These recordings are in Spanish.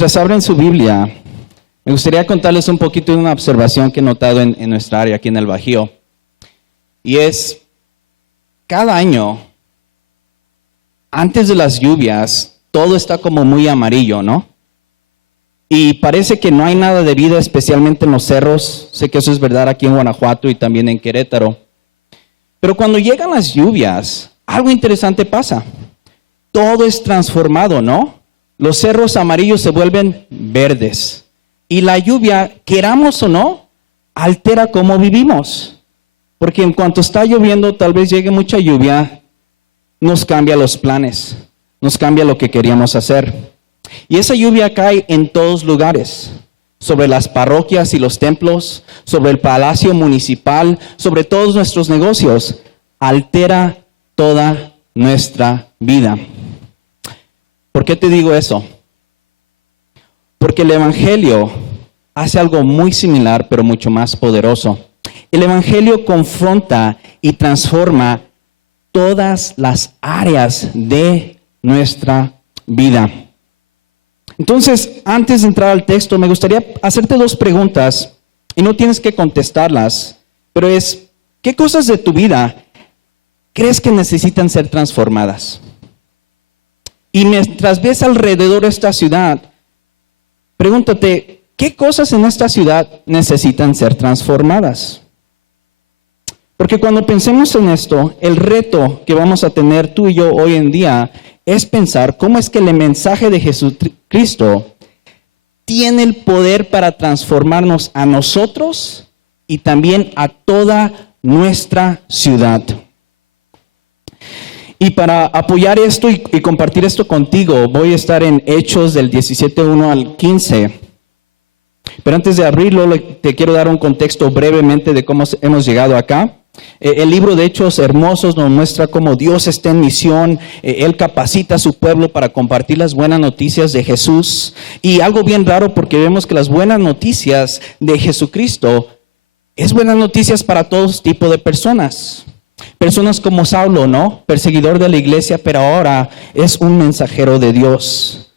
Mientras abren su Biblia, me gustaría contarles un poquito de una observación que he notado en nuestra área aquí en el Bajío. Y es, cada año, antes de las lluvias, todo está como muy amarillo, ¿no? Y parece que no hay nada de vida, especialmente en los cerros. Sé que eso es verdad aquí en Guanajuato y también en Querétaro. Pero cuando llegan las lluvias, algo interesante pasa. Todo es transformado, ¿no? Los cerros amarillos se vuelven verdes. Y la lluvia, queramos o no, altera cómo vivimos. Porque en cuanto está lloviendo, tal vez llegue mucha lluvia, nos cambia los planes, nos cambia lo que queríamos hacer. Y esa lluvia cae en todos lugares, sobre las parroquias y los templos, sobre el palacio municipal, sobre todos nuestros negocios. Altera toda nuestra vida. ¿Por qué te digo eso? Porque el Evangelio hace algo muy similar, pero mucho más poderoso. El Evangelio confronta y transforma todas las áreas de nuestra vida. Entonces, antes de entrar al texto, me gustaría hacerte dos preguntas, y no tienes que contestarlas, pero es, ¿qué cosas de tu vida crees que necesitan ser transformadas? Y mientras ves alrededor esta ciudad, pregúntate, ¿qué cosas en esta ciudad necesitan ser transformadas? Porque cuando pensemos en esto, el reto que vamos a tener tú y yo hoy en día es pensar cómo es que el mensaje de Jesucristo tiene el poder para transformarnos a nosotros y también a toda nuestra ciudad. Y para apoyar esto y compartir esto contigo, voy a estar en Hechos del 17:1 al 15. Pero antes de abrirlo, te quiero dar un contexto brevemente de cómo hemos llegado acá. El libro de Hechos hermosos nos muestra cómo Dios está en misión. Él capacita a su pueblo para compartir las buenas noticias de Jesús. Y algo bien raro, porque vemos que las buenas noticias de Jesucristo es buenas noticias para todo tipo de personas. Personas como Saulo, ¿no? Perseguidor de la iglesia, pero ahora es un mensajero de Dios.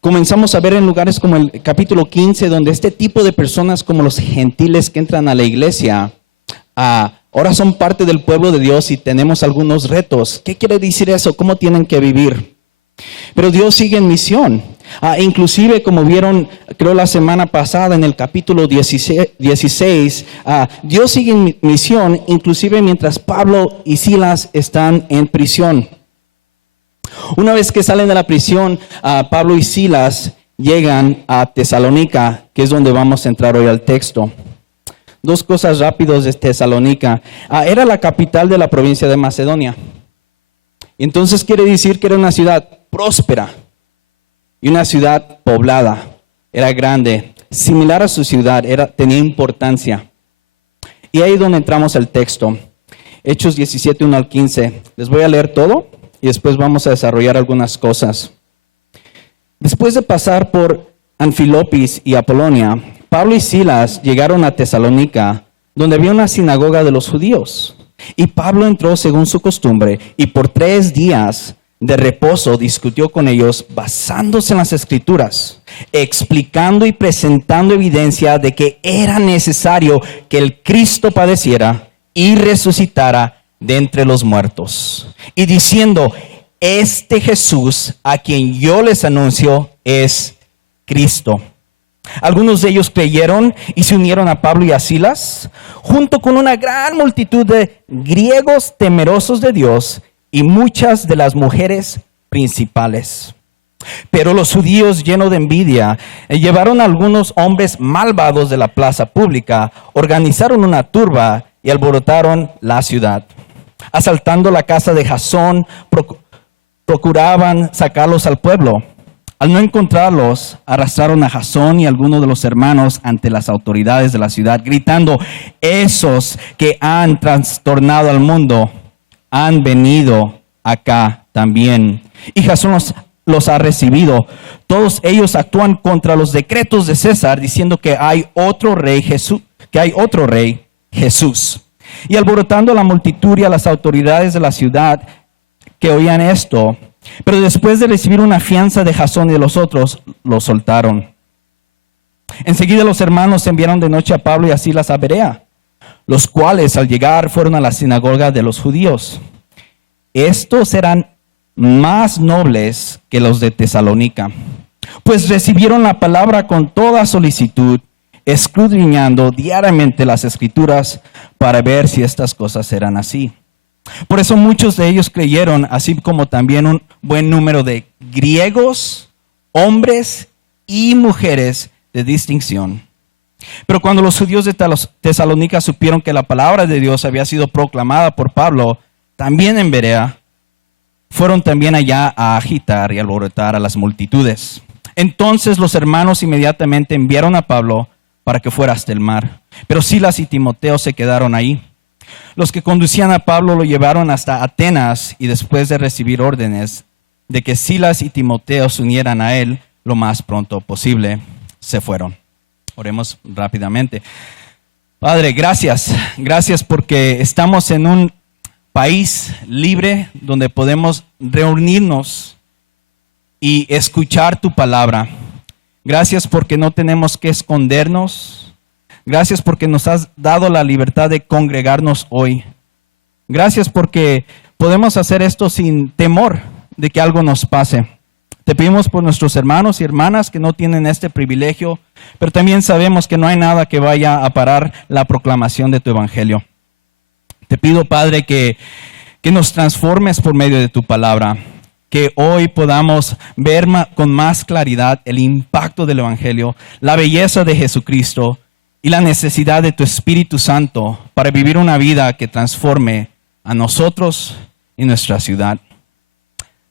Comenzamos a ver en lugares como el capítulo 15, donde este tipo de personas como los gentiles que entran a la iglesia, ahora son parte del pueblo de Dios y tenemos algunos retos. ¿Qué quiere decir eso? ¿Cómo tienen que vivir? Pero Dios sigue en misión. Inclusive, como vieron, creo la semana pasada en el capítulo 16, Dios sigue en misión, inclusive mientras Pablo y Silas están en prisión. Una vez que salen de la prisión, Pablo y Silas llegan a Tesalónica, que es donde vamos a entrar hoy al texto. Dos cosas rápidas de Tesalónica. Era la capital de la provincia de Macedonia. Entonces quiere decir que era una ciudad próspera y una ciudad poblada. Era grande, similar a su ciudad, tenía importancia. Y ahí es donde entramos al texto. Hechos 17:1 al 15. Les voy a leer todo y después vamos a desarrollar algunas cosas. Después de pasar por Anfilopis y Apolonia, Pablo y Silas llegaron a Tesalónica, donde había una sinagoga de los judíos. Y Pablo entró según su costumbre y por 3 días de reposo discutió con ellos basándose en las Escrituras, explicando y presentando evidencia de que era necesario que el Cristo padeciera y resucitara de entre los muertos. Y diciendo, este Jesús a quien yo les anuncio es Cristo. Algunos de ellos creyeron y se unieron a Pablo y a Silas, junto con una gran multitud de griegos temerosos de Dios y muchas de las mujeres principales. Pero los judíos, llenos de envidia, llevaron a algunos hombres malvados de la plaza pública, organizaron una turba y alborotaron la ciudad. Asaltando la casa de Jasón, procuraban sacarlos al pueblo. Al no encontrarlos, arrastraron a Jasón y algunos de los hermanos ante las autoridades de la ciudad, gritando, esos que han trastornado al mundo han venido acá también. Y Jasón los ha recibido. Todos ellos actúan contra los decretos de César, diciendo que hay otro rey Jesús. Y alborotando a la multitud y a las autoridades de la ciudad que oían esto, Pero después de recibir una fianza de Jasón y de los otros, los soltaron. Enseguida los hermanos enviaron de noche a Pablo y a Silas a Berea, los cuales al llegar fueron a la sinagoga de los judíos. Estos eran más nobles que los de Tesalónica, pues recibieron la palabra con toda solicitud, escudriñando diariamente las escrituras para ver si estas cosas eran así. Por eso muchos de ellos creyeron, así como también un buen número de griegos, hombres y mujeres de distinción. Pero cuando los judíos de Tesalónica supieron que la palabra de Dios había sido proclamada por Pablo, también en Berea, fueron también allá a agitar y alborotar a las multitudes. Entonces los hermanos inmediatamente enviaron a Pablo para que fuera hasta el mar. Pero Silas y Timoteo se quedaron ahí. Los que conducían a Pablo lo llevaron hasta Atenas y después de recibir órdenes de que Silas y Timoteo se unieran a él lo más pronto posible, se fueron. Oremos rápidamente. Padre, gracias. Gracias porque estamos en un país libre donde podemos reunirnos y escuchar tu palabra. Gracias porque no tenemos que escondernos. Gracias porque nos has dado la libertad de congregarnos hoy. Gracias porque podemos hacer esto sin temor de que algo nos pase. Te pedimos por nuestros hermanos y hermanas que no tienen este privilegio, pero también sabemos que no hay nada que vaya a parar la proclamación de tu evangelio. Te pido, Padre, que nos transformes por medio de tu palabra, que hoy podamos ver con más claridad el impacto del evangelio, la belleza de Jesucristo y la necesidad de tu Espíritu Santo para vivir una vida que transforme a nosotros y nuestra ciudad.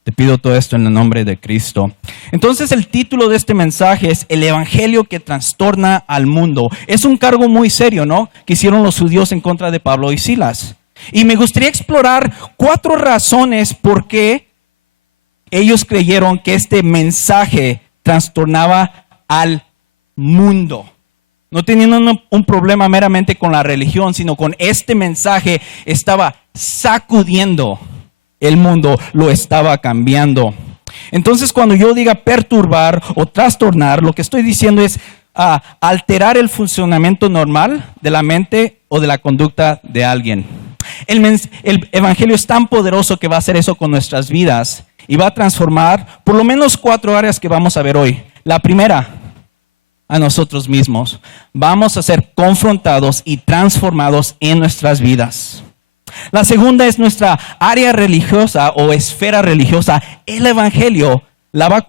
Te pido todo esto en el nombre de Cristo. Entonces el título de este mensaje es El Evangelio que trastorna al mundo. Es un cargo muy serio, ¿no? Que hicieron los judíos en contra de Pablo y Silas. Y me gustaría explorar 4 razones por qué ellos creyeron que este mensaje trastornaba al mundo. No teniendo un problema meramente con la religión, sino con este mensaje estaba sacudiendo el mundo, lo estaba cambiando. Entonces, cuando yo diga perturbar o trastornar, lo que estoy diciendo es alterar el funcionamiento normal de la mente o de la conducta de alguien. El evangelio es tan poderoso que va a hacer eso con nuestras vidas y va a transformar por lo menos 4 áreas que vamos a ver hoy. La primera, a nosotros mismos. Vamos a ser confrontados y transformados en nuestras vidas. La segunda es nuestra área religiosa o esfera religiosa. El evangelio la va a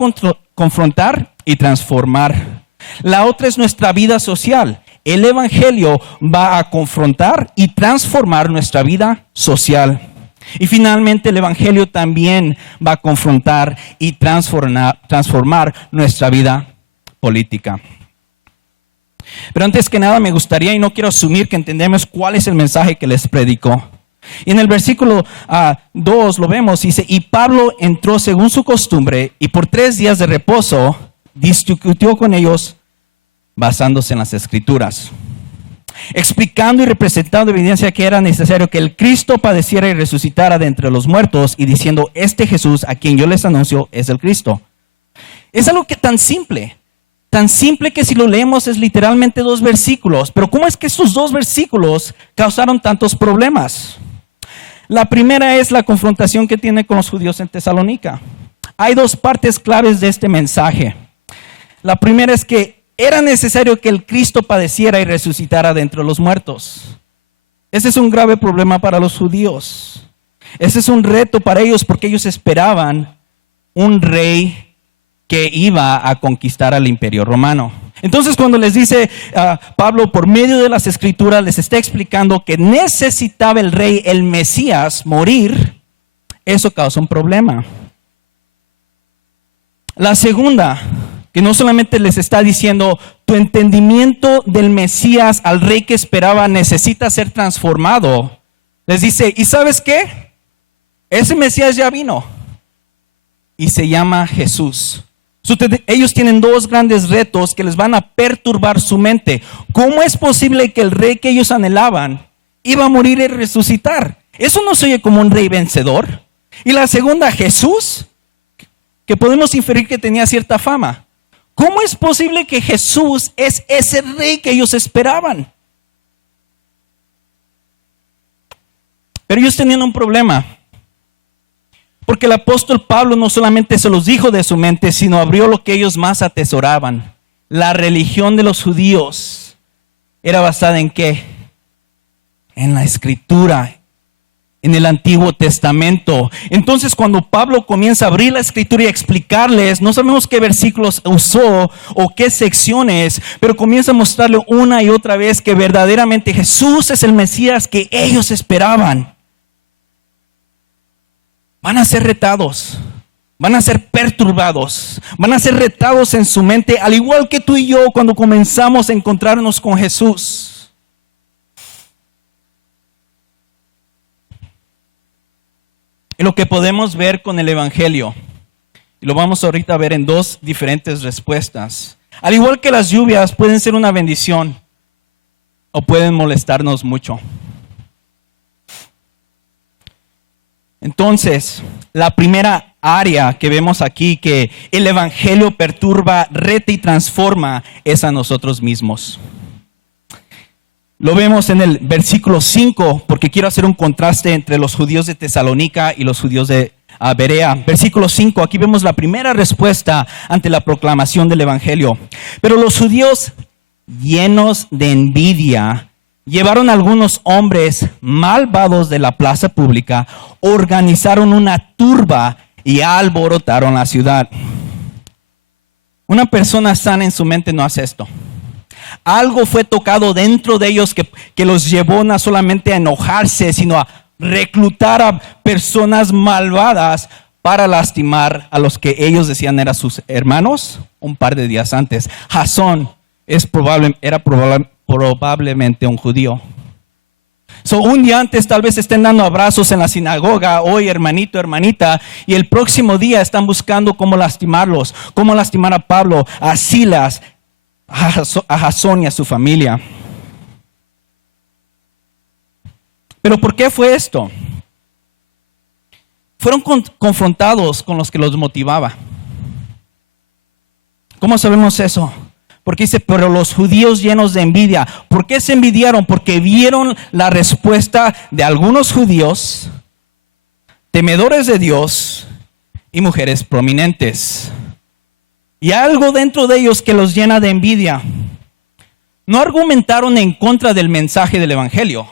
confrontar y transformar. La otra es nuestra vida social. El evangelio va a confrontar y transformar nuestra vida social. Y finalmente el evangelio también va a confrontar y transformar nuestra vida política. Pero antes que nada me gustaría, y no quiero asumir que entendemos cuál es el mensaje que les predicó. Y en el versículo 2 lo vemos, dice, y Pablo entró según su costumbre y por 3 días de reposo discutió con ellos basándose en las escrituras, explicando y representando evidencia que era necesario que el Cristo padeciera y resucitara de entre los muertos y diciendo, este Jesús a quien yo les anuncio es el Cristo. Es algo que tan simple que si lo leemos es literalmente 2 versículos, pero ¿cómo es que estos 2 versículos causaron tantos problemas? La primera es la confrontación que tiene con los judíos en Tesalónica. Hay 2 partes claves de este mensaje. La primera es que era necesario que el Cristo padeciera y resucitara de entre los muertos. Ese es un grave problema para los judíos. Ese es un reto para ellos porque ellos esperaban un rey que iba a conquistar al imperio romano. Entonces cuando les dice Pablo por medio de las escrituras, les está explicando que necesitaba el rey, el Mesías, morir, eso causa un problema. La segunda, que no solamente les está diciendo tu entendimiento del Mesías, al rey que esperaba, necesita ser transformado. Les dice, ¿y sabes qué? Ese Mesías ya vino y se llama Jesús. Ellos tienen 2 grandes retos que les van a perturbar su mente. ¿Cómo es posible que el rey que ellos anhelaban iba a morir y resucitar? Eso no se oye como un rey vencedor. Y la segunda, Jesús. que podemos inferir que tenía cierta fama. ¿Cómo es posible que Jesús es ese rey que ellos esperaban? Pero ellos tenían un problema. Porque el apóstol Pablo no solamente se los dijo de su mente, sino abrió lo que ellos más atesoraban. La religión de los judíos era basada ¿en qué? En la Escritura, en el Antiguo Testamento. Entonces, cuando Pablo comienza a abrir la Escritura y a explicarles, no sabemos qué versículos usó o qué secciones, pero comienza a mostrarle una y otra vez que verdaderamente Jesús es el Mesías que ellos esperaban. Van a ser retados, van a ser perturbados, van a ser retados en su mente, al igual que tú y yo cuando comenzamos a encontrarnos con Jesús. Y lo que podemos ver con el Evangelio, y lo vamos ahorita a ver en dos diferentes respuestas. Al igual que las lluvias pueden ser una bendición o pueden molestarnos mucho. Entonces, la primera área que vemos aquí que el Evangelio perturba, reta y transforma es a nosotros mismos. Lo vemos en el versículo 5, porque quiero hacer un contraste entre los judíos de Tesalónica y los judíos de Berea. Versículo 5, aquí vemos la primera respuesta ante la proclamación del Evangelio. Pero los judíos, llenos de envidia, llevaron a algunos hombres malvados de la plaza pública, organizaron una turba y alborotaron la ciudad. Una persona sana en su mente no hace esto. Algo fue tocado dentro de ellos que los llevó no solamente a enojarse, sino a reclutar a personas malvadas para lastimar a los que ellos decían eran sus hermanos un par de días antes. Jasón era probablemente un judío. Un día antes tal vez estén dando abrazos en la sinagoga, hoy hermanito, hermanita, y el próximo día están buscando cómo lastimarlos, cómo lastimar a Pablo, a Silas, a Jasón y a su familia. ¿Pero por qué fue esto? Fueron confrontados con los que los motivaba. ¿Cómo sabemos eso? Porque dice, pero los judíos llenos de envidia. ¿Por qué se envidiaron? Porque vieron la respuesta de algunos judíos, temedores de Dios y mujeres prominentes. Y algo dentro de ellos que los llena de envidia. No argumentaron en contra del mensaje del Evangelio.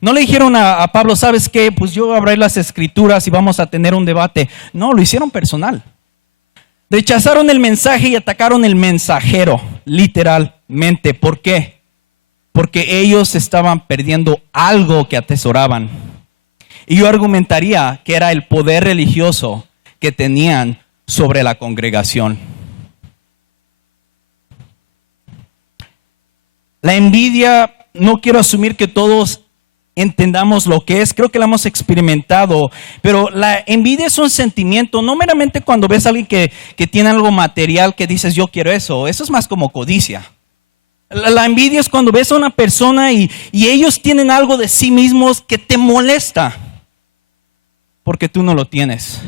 No le dijeron a Pablo, ¿sabes qué? Pues yo abriré las escrituras y vamos a tener un debate. No, lo hicieron personal. Rechazaron el mensaje y atacaron el mensajero, literalmente. ¿Por qué? Porque ellos estaban perdiendo algo que atesoraban. Y yo argumentaría que era el poder religioso que tenían sobre la congregación. La envidia, no quiero asumir que todos entendamos lo que es, creo que la hemos experimentado, pero la envidia es un sentimiento, no meramente cuando ves a alguien que tiene algo material que dices yo quiero eso es más como codicia. La envidia es cuando ves a una persona y ellos tienen algo de sí mismos que te molesta porque tú no lo tienes.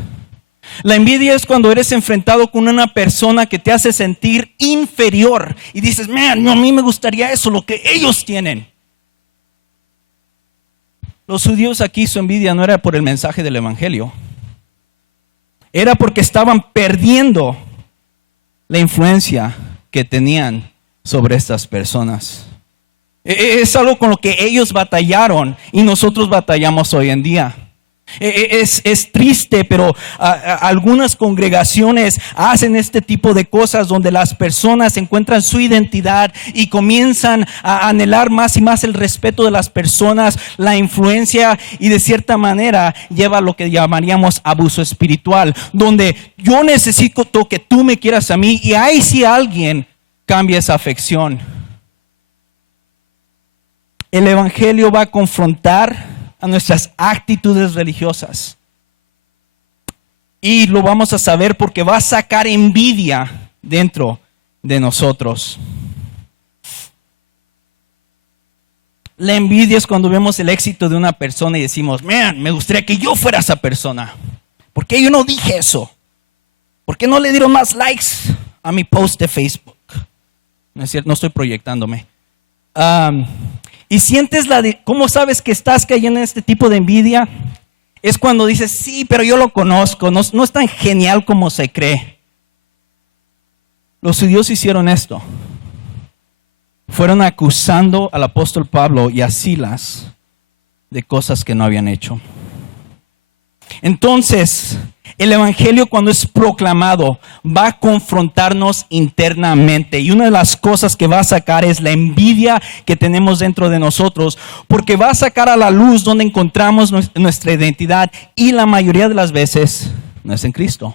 La envidia es cuando eres enfrentado con una persona que te hace sentir inferior y dices, man, no, a mí me gustaría eso, lo que ellos tienen. Los judíos aquí, su envidia no era por el mensaje del Evangelio. Era porque estaban perdiendo la influencia que tenían sobre estas personas. Es algo con lo que ellos batallaron y nosotros batallamos hoy en día. Es triste, pero algunas congregaciones hacen este tipo de cosas donde las personas encuentran su identidad y comienzan a anhelar más y más el respeto de las personas, la influencia, y de cierta manera lleva a lo que llamaríamos abuso espiritual, donde yo necesito que tú me quieras a mí y ahí si alguien cambia esa afección. El Evangelio va a confrontar a nuestras actitudes religiosas. Y lo vamos a saber porque va a sacar envidia dentro de nosotros. La envidia es cuando vemos el éxito de una persona y decimos, man, me gustaría que yo fuera esa persona. ¿Por qué yo no dije eso? ¿Por qué no le dieron más likes a mi post de Facebook? No es cierto, no estoy proyectándome. Y sientes ¿cómo sabes que estás cayendo en este tipo de envidia? Es cuando dices, sí, pero yo lo conozco, no es tan genial como se cree. Los judíos hicieron esto. Fueron acusando al apóstol Pablo y a Silas de cosas que no habían hecho. Entonces, el evangelio cuando es proclamado va a confrontarnos internamente, y una de las cosas que va a sacar es la envidia que tenemos dentro de nosotros, porque va a sacar a la luz donde encontramos nuestra identidad, y la mayoría de las veces no es en Cristo.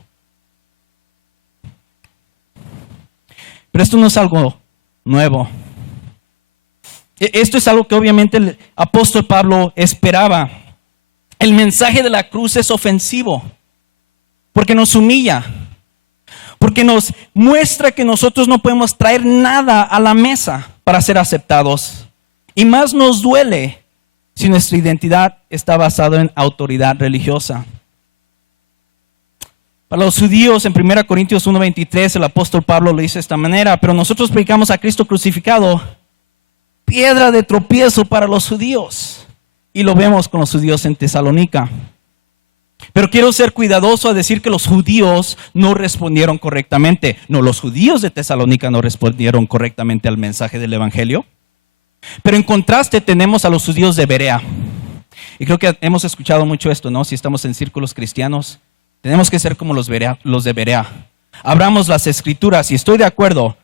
Pero esto no es algo nuevo. Esto es algo que obviamente el apóstol Pablo esperaba. El mensaje de la cruz es ofensivo, porque nos humilla, porque nos muestra que nosotros no podemos traer nada a la mesa para ser aceptados. Y más nos duele si nuestra identidad está basada en autoridad religiosa. Para los judíos, en 1 Corintios 1:23, el apóstol Pablo lo dice de esta manera: pero nosotros predicamos a Cristo crucificado, piedra de tropiezo para los judíos. Y lo vemos con los judíos en Tesalónica. Pero quiero ser cuidadoso a decir que los judíos no respondieron correctamente. No, los judíos de Tesalónica no respondieron correctamente al mensaje del evangelio. Pero en contraste tenemos a los judíos de Berea. Y creo que hemos escuchado mucho esto, ¿no? Si estamos en círculos cristianos, tenemos que ser como los de Berea. Abramos las escrituras, y estoy de acuerdo,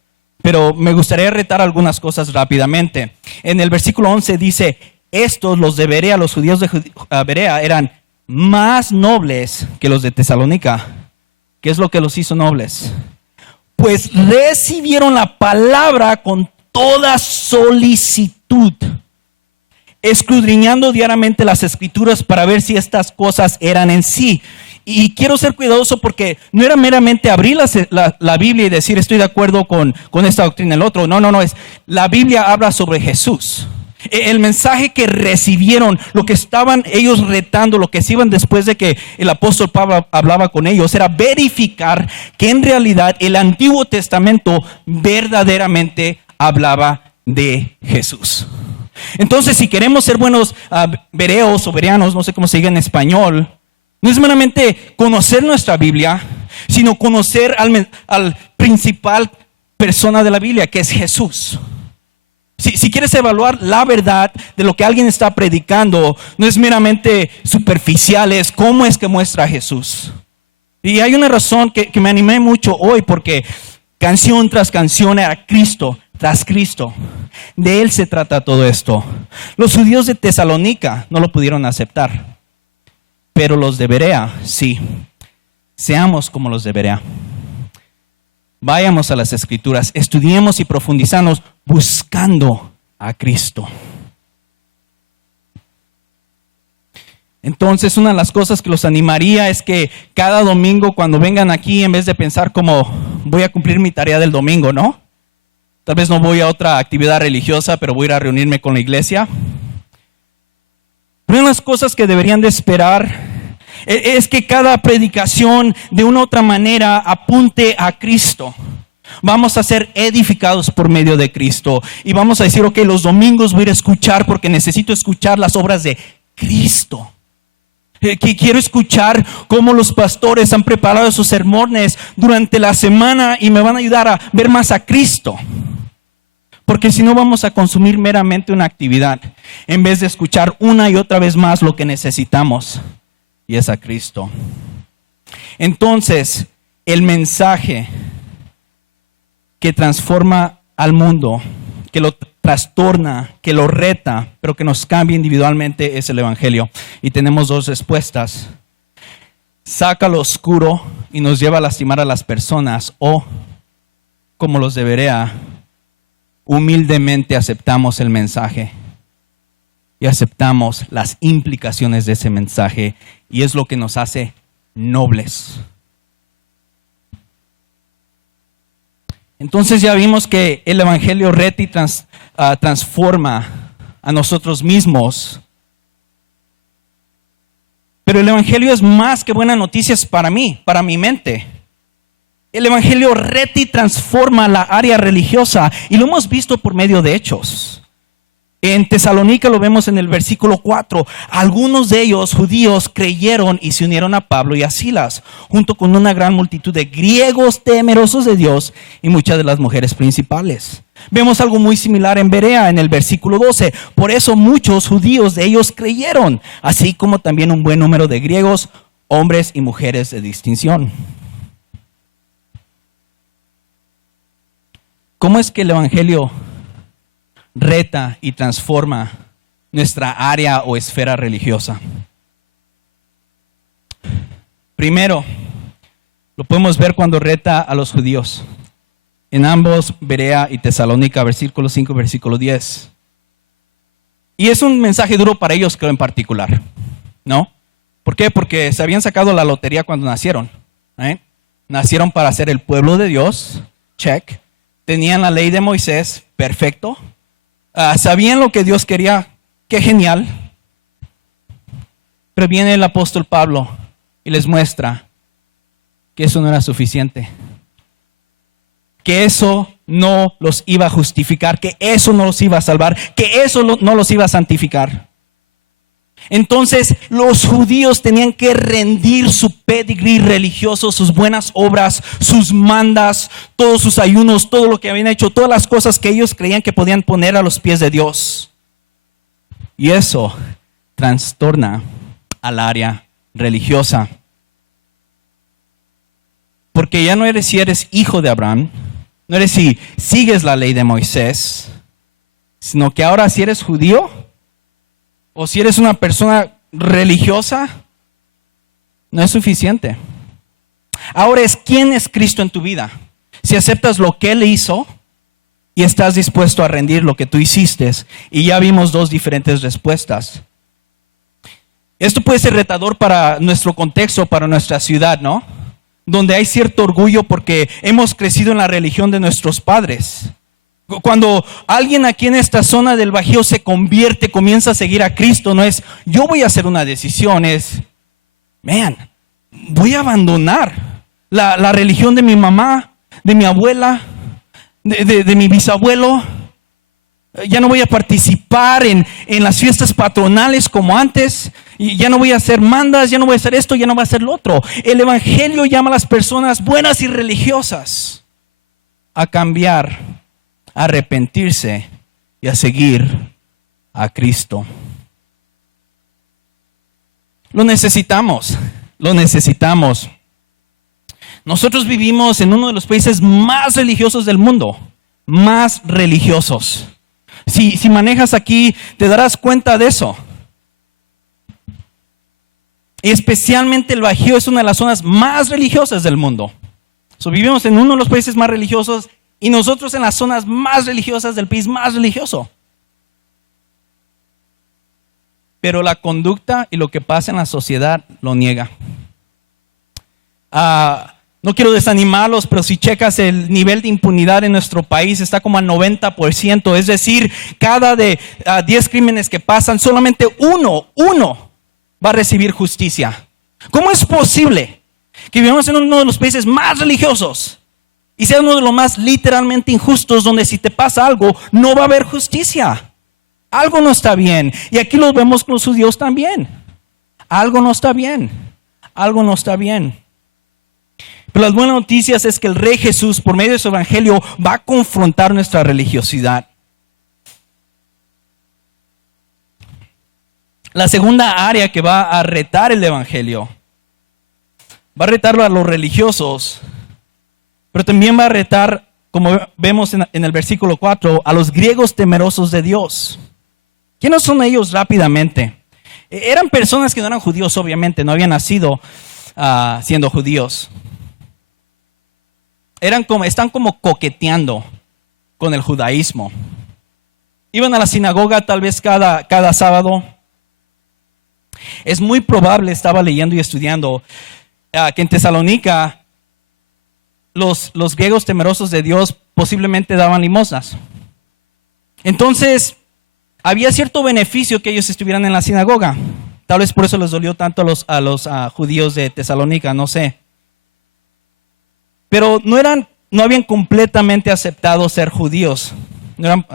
pero me gustaría retar algunas cosas rápidamente. En el versículo 11 dice: estos, los de Berea, los judíos de Berea, eran más nobles que los de Tesalónica. ¿Qué es lo que los hizo nobles? Pues recibieron la palabra con toda solicitud, escudriñando diariamente las escrituras para ver si estas cosas eran en sí. Y quiero ser cuidadoso, porque no era meramente abrir la Biblia y decir estoy de acuerdo con esta doctrina, el otro. No, la Biblia habla sobre Jesús. El mensaje que recibieron, lo que estaban ellos retando, lo que se iban después de que el apóstol Pablo hablaba con ellos, era verificar que en realidad el Antiguo Testamento verdaderamente hablaba de Jesús. Entonces, si queremos ser buenos bereos o bereanos, no sé cómo se diga en español, no es meramente conocer nuestra Biblia, sino conocer al principal persona de la Biblia, que es Jesús. Si quieres evaluar la verdad de lo que alguien está predicando, no es meramente superficial, es cómo es que muestra a Jesús. Y hay una razón que me animé mucho hoy, porque canción tras canción era Cristo tras Cristo. De Él se trata todo esto. Los judíos de Tesalónica no lo pudieron aceptar, pero los de Berea sí. Seamos como los de Berea. Vayamos a las escrituras, estudiemos y profundizamos buscando a Cristo. Entonces, una de las cosas que los animaría es que cada domingo cuando vengan aquí, en vez de pensar como voy a cumplir mi tarea del domingo, ¿no? Tal vez no voy a otra actividad religiosa, pero voy a ir a reunirme con la iglesia. Una de las cosas que deberían de esperar es que cada predicación de una u otra manera apunte a Cristo. Vamos a ser edificados por medio de Cristo, y vamos a decir, ok, los domingos voy a ir a escuchar porque necesito escuchar las obras de Cristo. Que quiero escuchar cómo los pastores han preparado sus sermones durante la semana y me van a ayudar a ver más a Cristo. Porque si no, vamos a consumir meramente una actividad en vez de escuchar una y otra vez más lo que necesitamos, y es a Cristo. Entonces, el mensaje que transforma al mundo, que lo trastorna, que lo reta, pero que nos cambia individualmente, es el evangelio. Y tenemos dos respuestas: saca lo oscuro y nos lleva a lastimar a las personas, o como los de Berea, humildemente aceptamos el mensaje y aceptamos las implicaciones de ese mensaje, y es lo que nos hace nobles. Entonces ya vimos que el evangelio reta y transforma a nosotros mismos. Pero el evangelio es más que buenas noticias para mí, para mi mente. El evangelio reta y transforma la área religiosa y lo hemos visto por medio de hechos. En Tesalónica lo vemos en el versículo 4. Algunos de ellos, judíos, creyeron y se unieron a Pablo y a Silas, junto con una gran multitud de griegos temerosos de Dios y muchas de las mujeres principales. Vemos algo muy similar en Berea, en el versículo 12. Por eso muchos judíos de ellos creyeron, así como también un buen número de griegos, hombres y mujeres de distinción. ¿Cómo es que el evangelio reta y transforma nuestra área o esfera religiosa? Primero, lo podemos ver cuando reta a los judíos. En ambos, Berea y Tesalónica, versículo 5, versículo 10. Y es un mensaje duro para ellos, creo, en particular, ¿no? ¿Por qué? Porque se habían sacado la lotería cuando nacieron, ¿eh? Nacieron para ser el pueblo de Dios, check. Tenían la ley de Moisés, perfecto. Sabían lo que Dios quería, qué genial. Pero viene el apóstol Pablo y les muestra que eso no era suficiente. Que eso no los iba a justificar, que eso no los iba a salvar, que eso no los iba a santificar. Entonces los judíos tenían que rendir su pedigrí religioso, sus buenas obras, sus mandas, todos sus ayunos, todo lo que habían hecho, todas las cosas que ellos creían que podían poner a los pies de Dios. Y eso trastorna al área religiosa. Porque ya no eres si eres hijo de Abraham, no eres si sigues la ley de Moisés, sino que ahora si eres judío, o si eres una persona religiosa, no es suficiente. Ahora es quién es Cristo en tu vida. Si aceptas lo que Él hizo y estás dispuesto a rendir lo que tú hiciste. Y ya vimos dos diferentes respuestas. Esto puede ser retador para nuestro contexto, para nuestra ciudad, ¿no? Donde hay cierto orgullo porque hemos crecido en la religión de nuestros padres. Cuando alguien aquí en esta zona del Bajío se convierte, comienza a seguir a Cristo, no es yo voy a hacer una decisión, es voy a abandonar la religión de mi mamá, de mi abuela, de mi bisabuelo. Ya no voy a participar en las fiestas patronales como antes, y ya no voy a hacer mandas, ya no voy a hacer esto, ya no voy a hacer lo otro. El evangelio llama a las personas buenas y religiosas a cambiar, a arrepentirse y a seguir a Cristo. Lo necesitamos. Nosotros vivimos en uno de los países más religiosos del mundo, más religiosos. Si manejas aquí, te darás cuenta de eso. Y especialmente el Bajío es una de las zonas más religiosas del mundo. Vivimos en uno de los países más religiosos y nosotros en las zonas más religiosas del país más religioso. Pero la conducta y lo que pasa en la sociedad lo niega. No quiero desanimarlos, pero si checas el nivel de impunidad en nuestro país está como al 90%. Es decir, cada de 10 crímenes que pasan, solamente uno va a recibir justicia. ¿Cómo es posible que vivamos en uno de los países más religiosos y sea uno de los más literalmente injustos, donde si te pasa algo, no va a haber justicia? Algo no está bien. Y aquí lo vemos con los judíos también. Algo no está bien. Pero las buenas noticias es que el Rey Jesús, por medio de su evangelio, va a confrontar nuestra religiosidad. La segunda área que va a retar el evangelio, va a retarlo a los religiosos, pero también va a retar, como vemos en el versículo 4, a los griegos temerosos de Dios. ¿Quiénes son ellos rápidamente? Eran personas que no eran judíos, obviamente, no habían nacido siendo judíos. Están como coqueteando con el judaísmo. Iban a la sinagoga tal vez cada sábado. Es muy probable, estaba leyendo y estudiando, que en Tesalónica los griegos temerosos de Dios posiblemente daban limosnas. Entonces, había cierto beneficio que ellos estuvieran en la sinagoga. Tal vez por eso les dolió tanto a los judíos de Tesalónica, no sé. pero no habían completamente aceptado ser judíos. No eran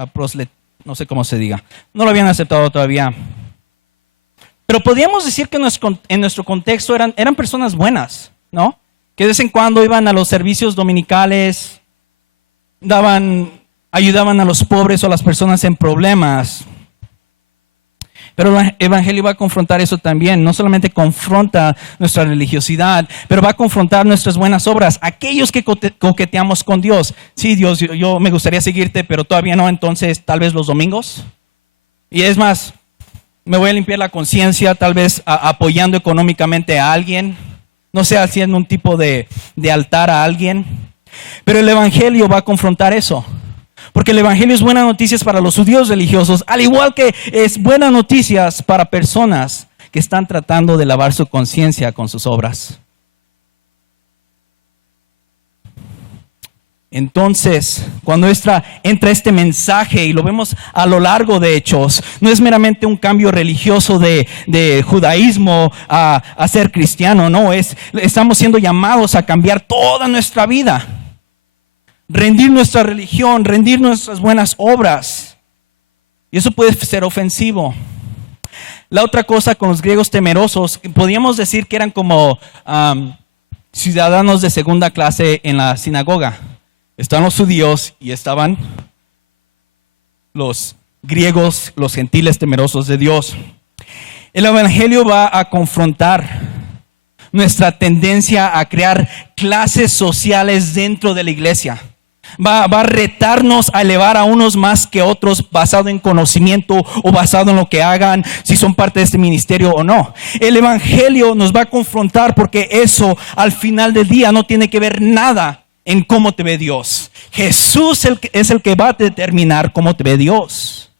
no sé cómo se diga. No lo habían aceptado todavía. Pero podríamos decir que en nuestro contexto eran personas buenas, ¿no? Que de vez en cuando iban a los servicios dominicales, ayudaban a los pobres o a las personas en problemas. Pero el Evangelio va a confrontar eso también. No solamente confronta nuestra religiosidad, pero va a confrontar nuestras buenas obras. Aquellos que coqueteamos con Dios. Sí, Dios, yo me gustaría seguirte, pero todavía no, entonces tal vez los domingos. Y es más, me voy a limpiar la conciencia, tal vez apoyando económicamente a alguien. No sé, haciendo un tipo de altar a alguien. Pero el Evangelio va a confrontar eso. Porque el Evangelio es buenas noticias para los judíos religiosos, al igual que es buenas noticias para personas que están tratando de lavar su conciencia con sus obras. Entonces, cuando entra este mensaje, y lo vemos a lo largo de Hechos, no es meramente un cambio religioso de judaísmo a ser cristiano, no, estamos siendo llamados a cambiar toda nuestra vida. Rendir nuestra religión, rendir nuestras buenas obras. Y eso puede ser ofensivo. La otra cosa con los griegos temerosos, podríamos decir que eran como ciudadanos de segunda clase en la sinagoga. Estaban los judíos y estaban los griegos, los gentiles temerosos de Dios. El Evangelio va a confrontar nuestra tendencia a crear clases sociales dentro de la iglesia. Va a retarnos a elevar a unos más que otros basado en conocimiento o basado en lo que hagan, si son parte de este ministerio o no. El Evangelio nos va a confrontar porque eso al final del día no tiene que ver nada en cómo te ve Dios. Jesús es el que va a determinar cómo te ve Dios.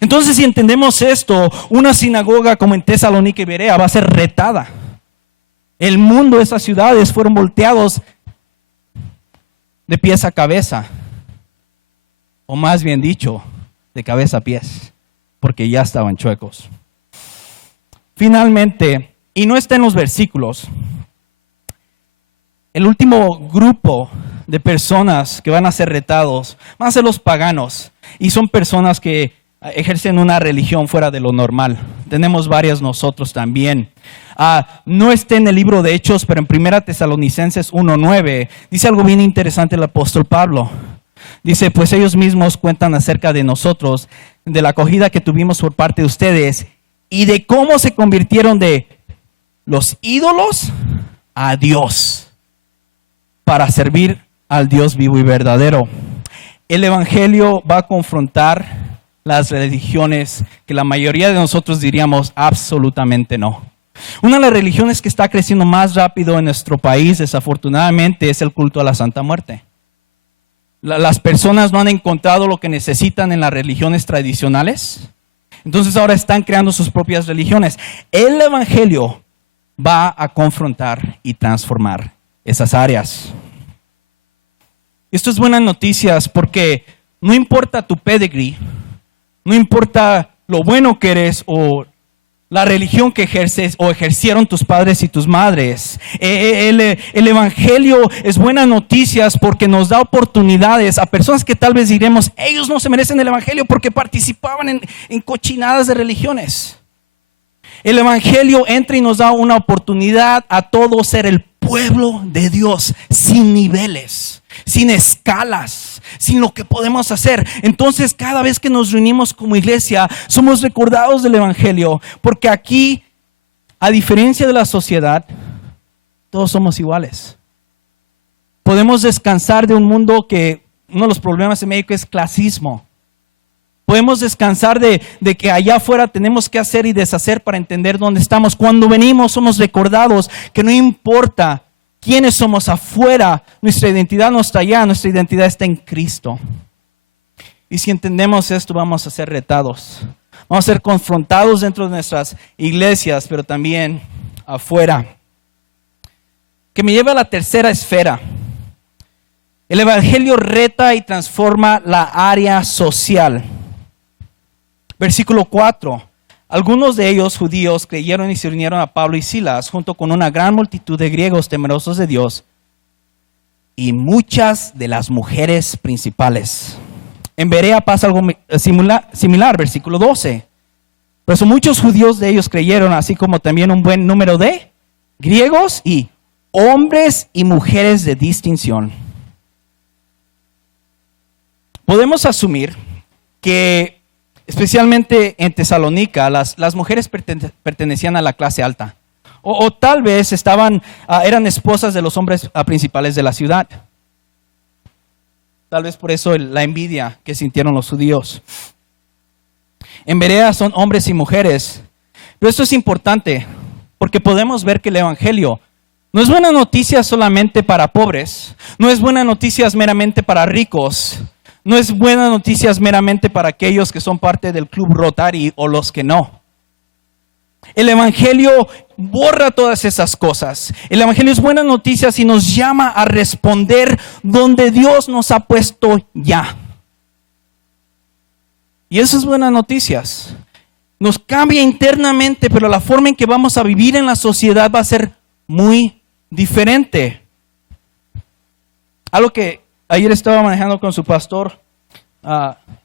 Entonces, si entendemos esto, una sinagoga como en Tesalónica y Berea va a ser retada. El mundo de esas ciudades fueron volteados de pies a cabeza, o más bien dicho, de cabeza a pies, porque ya estaban chuecos. Finalmente, y no está en los versículos, el último grupo de personas que van a ser retados van a ser los paganos, y son personas que ejercen una religión fuera de lo normal. Tenemos varias nosotros también. No está en el libro de Hechos, pero en 1 Tesalonicenses 1:9 dice algo bien interesante el apóstol Pablo. Dice, pues ellos mismos cuentan acerca de nosotros, de la acogida que tuvimos por parte de ustedes y de cómo se convirtieron de los ídolos a Dios para servir al Dios vivo y verdadero. El Evangelio va a confrontar las religiones que la mayoría de nosotros diríamos absolutamente no. Una de las religiones que está creciendo más rápido en nuestro país, desafortunadamente, es el culto a la Santa Muerte. Las personas no han encontrado lo que necesitan en las religiones tradicionales. Entonces ahora están creando sus propias religiones. El Evangelio va a confrontar y transformar esas áreas. Esto es buenas noticias porque no importa tu pedigree, no importa lo bueno que eres o la religión que ejerces o ejercieron tus padres y tus madres. El Evangelio es buenas noticias porque nos da oportunidades a personas que tal vez diremos, ellos no se merecen el Evangelio porque participaban en cochinadas de religiones. El Evangelio entra y nos da una oportunidad a todos ser el pueblo de Dios sin niveles, sin escalas, sin lo que podemos hacer. Entonces, cada vez que nos reunimos como iglesia, somos recordados del Evangelio, porque aquí, a diferencia de la sociedad, todos somos iguales. Podemos descansar de un mundo que uno de los problemas en México es clasismo. Podemos descansar de que allá afuera tenemos que hacer y deshacer para entender dónde estamos. Cuando venimos somos recordados que no importa quiénes somos afuera, nuestra identidad no está allá, nuestra identidad está en Cristo. Y si entendemos esto, vamos a ser retados. Vamos a ser confrontados dentro de nuestras iglesias, pero también afuera. Que me lleva a la tercera esfera. El Evangelio reta y transforma la área social. Versículo 4. Algunos de ellos, judíos, creyeron y se unieron a Pablo y Silas, junto con una gran multitud de griegos temerosos de Dios, y muchas de las mujeres principales. En Berea pasa algo similar, versículo 12. Por eso muchos judíos de ellos creyeron, así como también un buen número de griegos y hombres y mujeres de distinción. Podemos asumir que, especialmente en Tesalónica, las mujeres pertenecían a la clase alta. O tal vez eran esposas de los hombres principales de la ciudad. Tal vez por eso la envidia que sintieron los judíos. En Berea son hombres y mujeres. Pero esto es importante porque podemos ver que el evangelio no es buena noticia solamente para pobres. No es buena noticia meramente para ricos. No es buena noticia meramente para aquellos que son parte del club Rotary o los que no. El evangelio borra todas esas cosas. El evangelio es buena noticia si nos llama a responder donde Dios nos ha puesto ya. Y eso es buenas noticias. Nos cambia internamente, pero la forma en que vamos a vivir en la sociedad va a ser muy diferente. Algo que ayer estaba manejando con su pastor,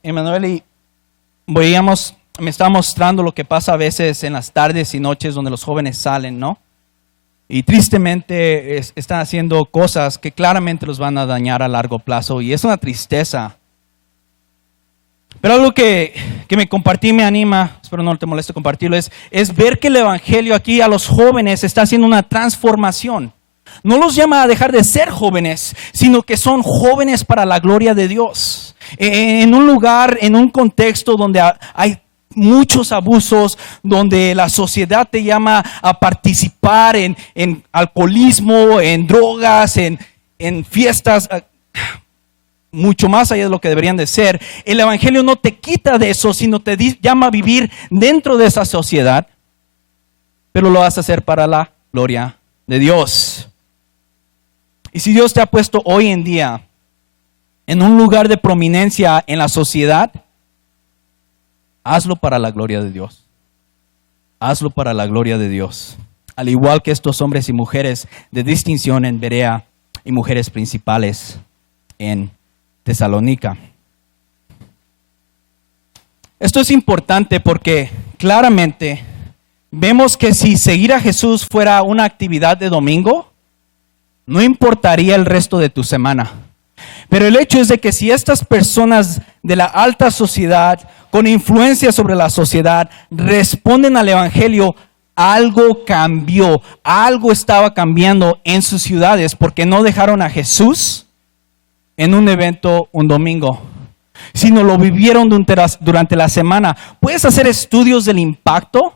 Emanuel, y me estaba mostrando lo que pasa a veces en las tardes y noches donde los jóvenes salen, ¿no? Y tristemente están haciendo cosas que claramente los van a dañar a largo plazo, y es una tristeza. Pero algo que me compartí me anima, espero no te moleste compartirlo, es ver que el evangelio aquí a los jóvenes está haciendo una transformación. No los llama a dejar de ser jóvenes, sino que son jóvenes para la gloria de Dios. En un lugar, en un contexto donde hay muchos abusos, donde la sociedad te llama a participar en alcoholismo, en drogas, en fiestas, mucho más allá de lo que deberían de ser. El evangelio no te quita de eso, sino te llama a vivir dentro de esa sociedad, pero lo vas a hacer para la gloria de Dios. Y si Dios te ha puesto hoy en día en un lugar de prominencia en la sociedad, hazlo para la gloria de Dios. Hazlo para la gloria de Dios. Al igual que estos hombres y mujeres de distinción en Berea y mujeres principales en Tesalónica. Esto es importante porque claramente vemos que si seguir a Jesús fuera una actividad de domingo, no importaría el resto de tu semana. Pero el hecho es de que si estas personas de la alta sociedad, con influencia sobre la sociedad, responden al evangelio, algo cambió, algo estaba cambiando en sus ciudades, porque no dejaron a Jesús en un evento un domingo, sino lo vivieron durante la semana. Puedes hacer estudios del impacto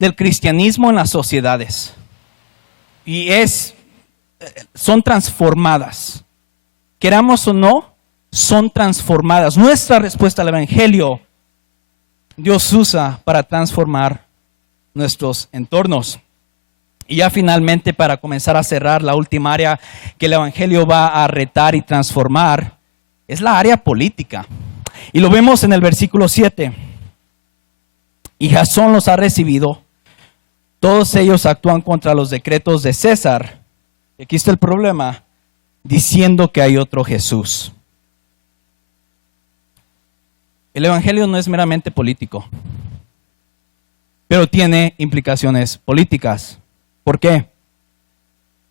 del cristianismo en las sociedades y son transformadas. Queramos o no, son transformadas. Nuestra respuesta al evangelio, Dios usa para transformar nuestros entornos. Y ya finalmente, para comenzar a cerrar, la última área que el evangelio va a retar y transformar es la área política. Y lo vemos en el versículo 7. Y Jasón los ha recibido. Todos ellos actúan contra los decretos de César. Y aquí está el problema, diciendo que hay otro Jesús. El evangelio no es meramente político, pero tiene implicaciones políticas. ¿Por qué?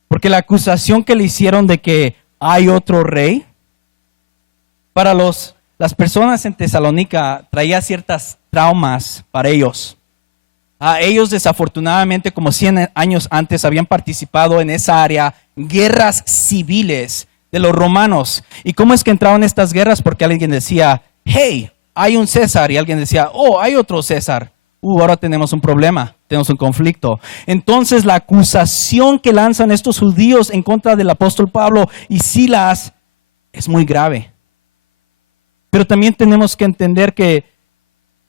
Porque la acusación que le hicieron de que hay otro rey, para las personas en Tesalónica traía ciertas traumas para ellos. Ellos desafortunadamente, como 100 años antes, habían participado en esa área, guerras civiles de los romanos. ¿Y cómo es que entraban estas guerras? Porque alguien decía, hey, hay un César, y alguien decía, oh, hay otro César. Ahora tenemos un problema, tenemos un conflicto. Entonces la acusación que lanzan estos judíos en contra del apóstol Pablo y Silas es muy grave. Pero también tenemos que entender que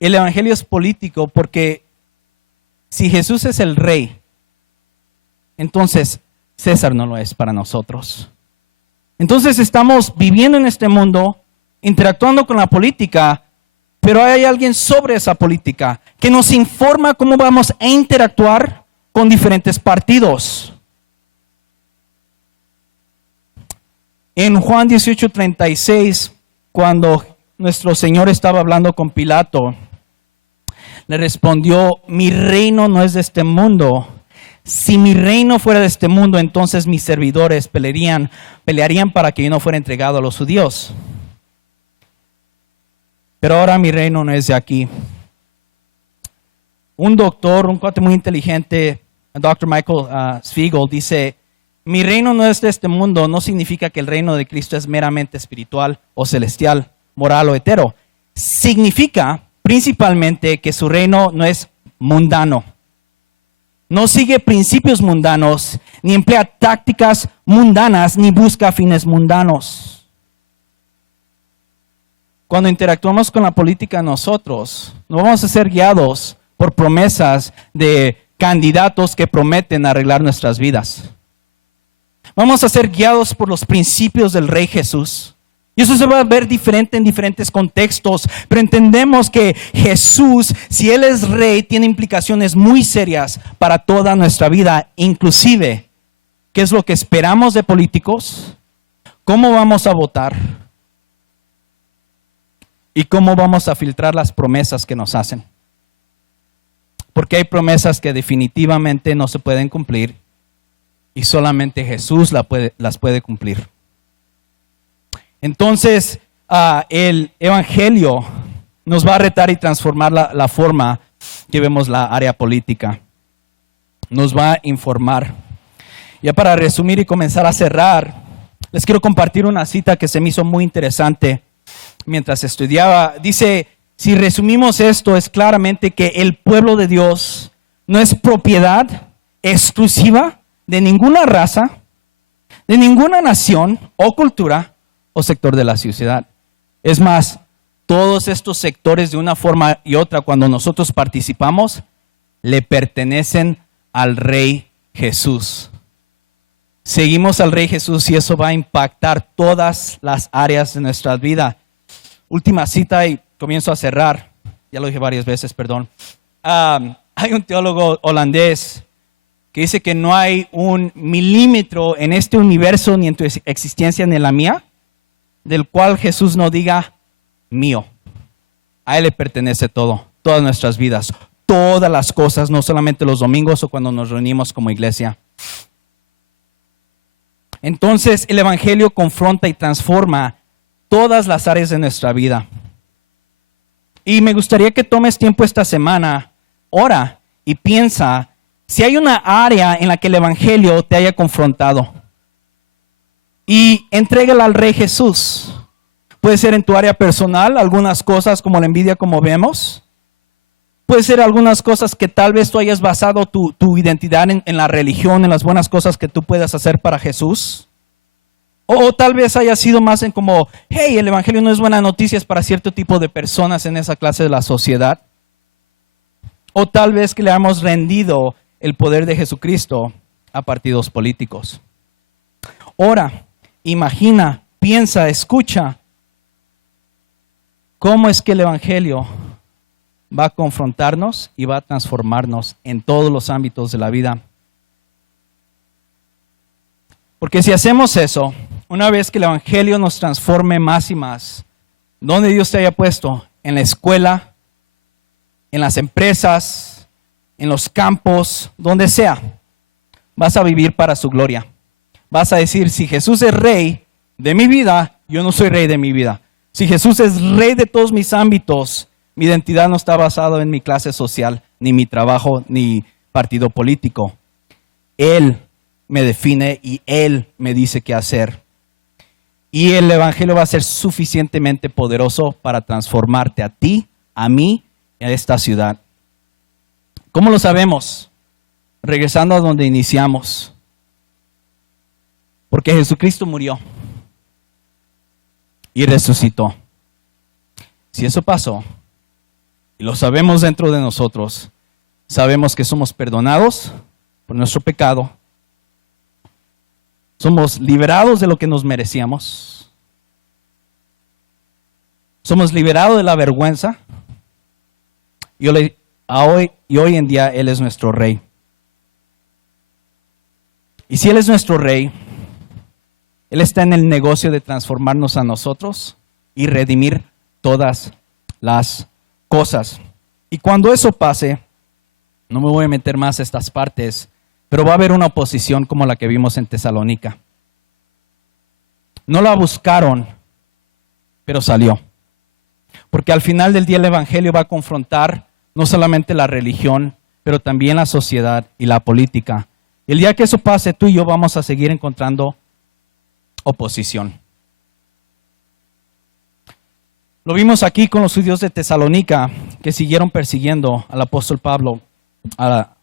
el evangelio es político, porque si Jesús es el rey, entonces César no lo es para nosotros. Entonces estamos viviendo en este mundo, interactuando con la política, pero hay alguien sobre esa política que nos informa cómo vamos a interactuar con diferentes partidos. En Juan 18:36, cuando nuestro Señor estaba hablando con Pilato, le respondió: mi reino no es de este mundo. Si mi reino fuera de este mundo, entonces mis servidores pelearían para que yo no fuera entregado a los judíos. Pero ahora mi reino no es de aquí. Un doctor, un cuate muy inteligente, el Dr. Michael Spiegel, dice: mi reino no es de este mundo, no significa que el reino de Cristo es meramente espiritual o celestial, moral o hetero. Significa principalmente que su reino no es mundano. No sigue principios mundanos, ni emplea tácticas mundanas, ni busca fines mundanos. Cuando interactuamos con la política nosotros, no vamos a ser guiados por promesas de candidatos que prometen arreglar nuestras vidas. Vamos a ser guiados por los principios del Rey Jesús. Y eso se va a ver diferente en diferentes contextos, pero entendemos que Jesús, si Él es Rey, tiene implicaciones muy serias para toda nuestra vida, inclusive, ¿qué es lo que esperamos de políticos? ¿Cómo vamos a votar? ¿Y cómo vamos a filtrar las promesas que nos hacen? Porque hay promesas que definitivamente no se pueden cumplir y solamente Jesús las puede cumplir. Entonces, el Evangelio nos va a retar y transformar la forma que vemos la área política. Nos va a informar. Ya para resumir y comenzar a cerrar, les quiero compartir una cita que se me hizo muy interesante mientras estudiaba. Dice: si resumimos esto, es claramente que el pueblo de Dios no es propiedad exclusiva de ninguna raza, de ninguna nación o cultura o sector de la sociedad. Es más, todos estos sectores de una forma y otra, cuando nosotros participamos, le pertenecen al Rey Jesús. Seguimos al Rey Jesús y eso va a impactar todas las áreas de nuestra vida. Última cita y comienzo a cerrar. Ya lo dije varias veces, perdón. Hay un teólogo holandés que dice que no hay un milímetro en este universo, ni en tu existencia, ni en la mía, del cual Jesús no diga mío. A Él le pertenece todo, todas nuestras vidas, todas las cosas, no solamente los domingos o cuando nos reunimos como iglesia. Entonces el Evangelio confronta y transforma todas las áreas de nuestra vida. Y me gustaría que tomes tiempo esta semana, ora y piensa si hay una área en la que el Evangelio te haya confrontado. Y entrégala al Rey Jesús. Puede ser en tu área personal, algunas cosas como la envidia, como vemos. Puede ser algunas cosas que tal vez tú hayas basado tu identidad en la religión, en las buenas cosas que tú puedas hacer para Jesús. O tal vez haya sido más en como, hey, el Evangelio no es buena noticia para cierto tipo de personas en esa clase de la sociedad. O tal vez que le hemos rendido el poder de Jesucristo a partidos políticos. Ora, imagina, piensa, escucha. ¿Cómo es que el Evangelio va a confrontarnos y va a transformarnos en todos los ámbitos de la vida? Porque si hacemos eso, una vez que el Evangelio nos transforme más y más, donde Dios te haya puesto, en la escuela, en las empresas, en los campos, donde sea, vas a vivir para su gloria. Vas a decir, si Jesús es Rey de mi vida, yo no soy Rey de mi vida. Si Jesús es Rey de todos mis ámbitos, mi identidad no está basada en mi clase social, ni mi trabajo, ni partido político. Él me define y Él me dice qué hacer. Y el Evangelio va a ser suficientemente poderoso para transformarte a ti, a mí y a esta ciudad. ¿Cómo lo sabemos? Regresando a donde iniciamos. Porque Jesucristo murió y resucitó. Si eso pasó, y lo sabemos dentro de nosotros, sabemos que somos perdonados por nuestro pecado, somos liberados de lo que nos merecíamos, somos liberados de la vergüenza, y hoy en día Él es nuestro Rey. Y si Él es nuestro Rey, Él está en el negocio de transformarnos a nosotros y redimir todas las cosas. Y cuando eso pase, no me voy a meter más a estas partes, pero va a haber una oposición como la que vimos en Tesalónica. No la buscaron, pero salió. Porque al final del día el Evangelio va a confrontar no solamente la religión, pero también la sociedad y la política. El día que eso pase, tú y yo vamos a seguir encontrando oposición. Lo vimos aquí con los judíos de Tesalónica, que siguieron persiguiendo al apóstol Pablo,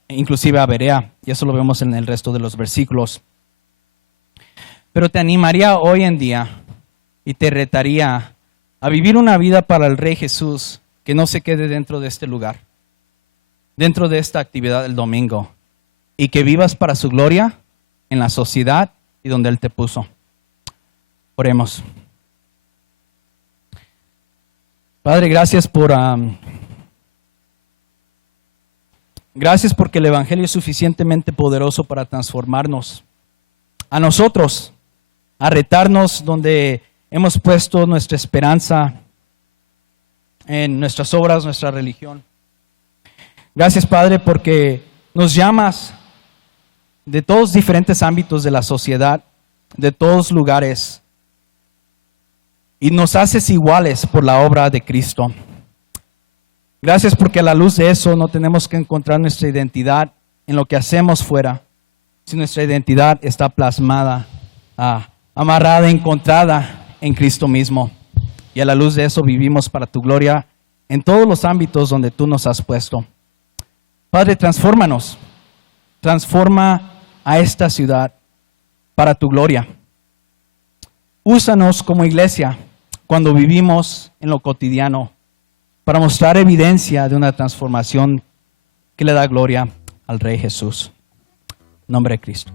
inclusive a Berea, y eso lo vemos en el resto de los versículos. Pero te animaría hoy en día y te retaría a vivir una vida para el Rey Jesús que no se quede dentro de este lugar, dentro de esta actividad del domingo, y que vivas para su gloria en la sociedad y donde Él te puso. Oremos. Padre, gracias porque el Evangelio es suficientemente poderoso para transformarnos a nosotros, a retarnos donde hemos puesto nuestra esperanza en nuestras obras, nuestra religión. Gracias, Padre, porque nos llamas de todos diferentes ámbitos de la sociedad, de todos lugares, y nos haces iguales por la obra de Cristo. Gracias porque a la luz de eso no tenemos que encontrar nuestra identidad en lo que hacemos fuera, si nuestra identidad está plasmada, amarrada, encontrada en Cristo mismo. Y a la luz de eso vivimos para tu gloria en todos los ámbitos donde tú nos has puesto. Padre, transfórmanos, transforma a esta ciudad para tu gloria. Úsanos como iglesia cuando vivimos en lo cotidiano para mostrar evidencia de una transformación que le da gloria al Rey Jesús. En nombre de Cristo.